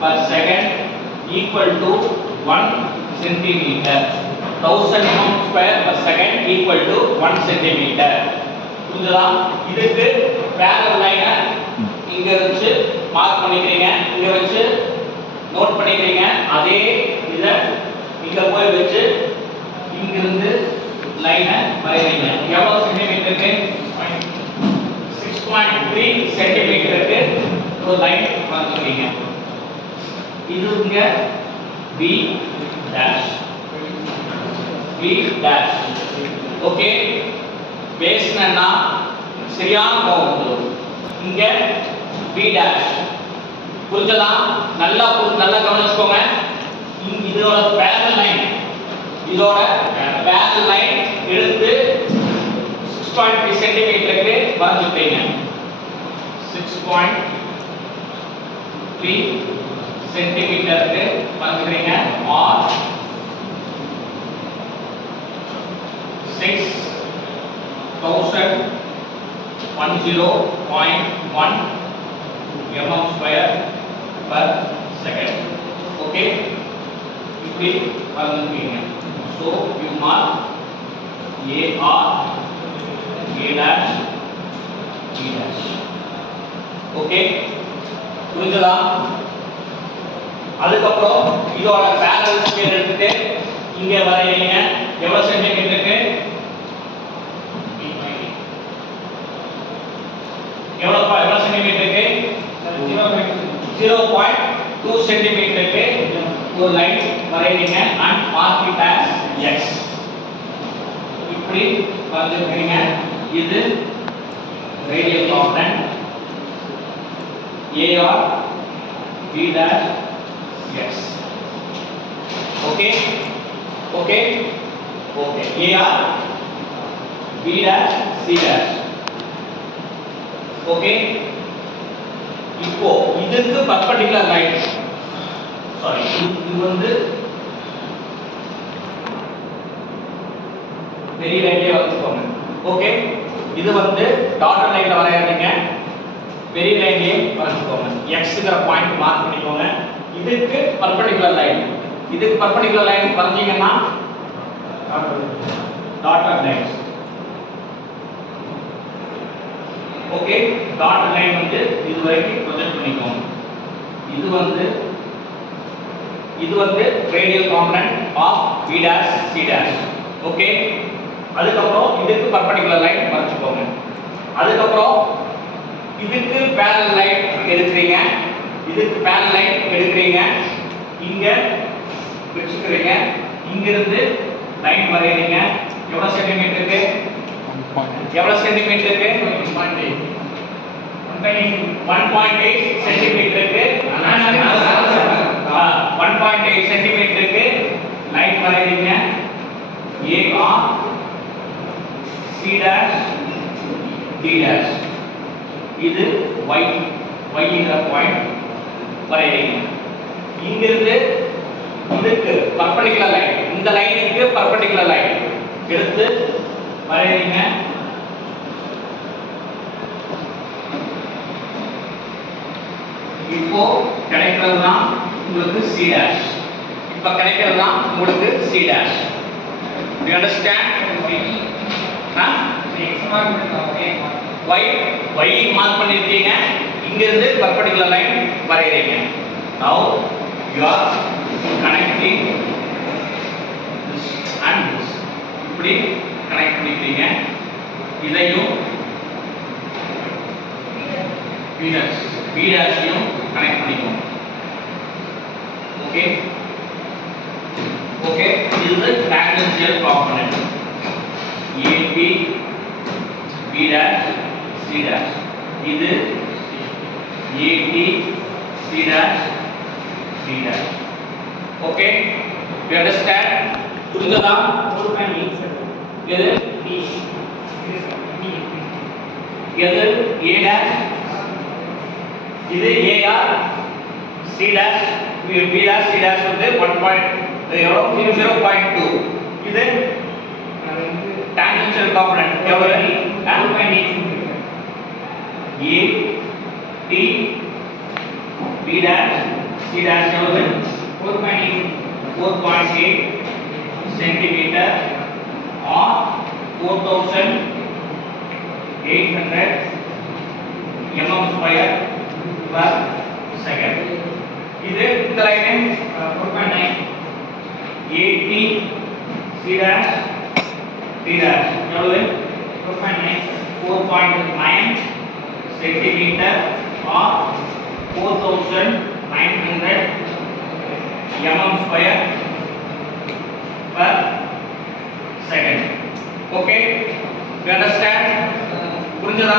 per second equal to 1 centimeter. 1000 mm square per second equal to 1 centimeter. புரியுதா? இதுக்கு parallel line இங்க வச்சு mark பண்ணிக்கிறீங்க, இங்க வச்சு நோட் பண்ணிக்கிறீங்க. அதே இத இங்க போய் வச்சு இங்க இருந்து லைனை வரையறீங்க. எவ்வளவு சென்டிமீட்டருக்கு? 6.3 சென்டிமீட்டருக்கு ஒரு லைன் வரையறீங்க. இது இங்க B dash B dash. Okay, பேஸ்னா சரியான கோணம். இங்க B dash. புரிஞ்சதா? நல்லா கவனிச்சுக்கோங்க. இதோட parallel line, இதோட parallel line எடுத்து 6.3 சென்டிமீட்டருக்கு வரைஞ்சிட்டீங்க. 6.3 சென்டிமீட்டருக்கு வரைஞ்சிட்டீங்க. or 6010.1 mm square per second. Okay, இப்படி வரைஞ்சிட்டீங்க. So you mark A R A dash B dash. Okay, புரிஞ்சதா? அதுக்கப்புறம் இதோட parallel scale எடுத்துட்டு இங்க வரையறீங்க. எவ்வளவு சென்டிமீட்டருக்கு? எவ்வளவு சென்டிமீட்டருக்கு? 0.2 சென்டிமீட்டருக்கு ஒரு line வரையறீங்க and mark it as X. இப்படி வரைஞ்சிருக்கீங்க. இது radial component AR B dash X. Okay, okay, okay. AR B dash C dash. Okay, இப்போ இதுக்கு பர்பெண்டிகுலர் லைன், சாரி, இது வந்து பெரிய லைன்லயே வச்சுக்கோங்க. ஓகே, இது வந்து டாட்டர் லைன்ல வரையறீங்க. பெரிய லைன்லயே வரைச்சுக்கோங்க. எக்ஸ்ங்கற பாயிண்ட் மார்க் பண்ணிக்கோங்க. இதுக்கு பர்பெண்டிகுலர் லைன், இதுக்கு பர்பெண்டிகுலர் லைன் வரைஞ்சீங்கன்னா dotted line. Okay, dotted line வந்து இது வரைக்கும் ப்ரொஜெக்ட் பண்ணிக்கோங்க. இது வந்து radial component of B dash C dash. Okay, அதுக்கப்புறம் இதுக்கு பர்பெண்டிகுலர் லைன் வரைச்சுக்கோங்க. அதுக்கப்புறம் இதுக்கு parallel லைன் எடுக்கிறீங்க. இதுக்கு parallel லைன் எடுக்கிறீங்க. இங்க வெச்சுக்கிறீங்க. இங்க இருந்து லைன் வரையறீங்க. எவ்வளவு சென்டிமீட்டருக்கு? எவ்வளவு சென்டிமீட்டருக்கு? 1.8 சென்டிமீட்டருக்கு 1.8 சென்டிமீட்டருக்கு லைன் வரையறீங்க. AR C dash D dash. இது y ங்கற பாயிண்ட் வரையறீங்க. இங்க இருந்து இதுக்கு பர்பெண்டிகுலர் லைன், இந்த லைனுக்கு பர்பெண்டிகுலர் லைன் எடுத்து வரையறீங்க. இப்போ கிடைக்கிறதுதான் உங்களுக்கு C dash. இப்ப கிடைக்கிறதுதான் உங்களுக்கு C dash. Do you understand? y mark பண்ணிருக்கீங்க. இங்க இருந்து பர்பெண்டிகுலர் லைன் வரையறீங்க. Now you are connecting this and this. இப்படி கனெக்ட் பண்ணிட்டீங்க. இதையும் B dash-யும் கனெக்ட் பண்ணிக்கோங்க. ஓகே, ஓகே, இது tangential component AB B dash C dash. இது AT C dash D dash. Okay, you understand? புரியுதா? எது எது A dash, இது AR C dash B dash C dash வந்து 1.0.2. இது tangential component எவ்வளவு? A T B dash C C dash எவ்வளவு 4.8 centimeter or 4800 mm square per second. இது இந்த line 4.9 80 C dash D dash எவ்வளவு 4.9 centimeter or 4900 mm square per second. Okay, you understand? புரிஞ்சதா?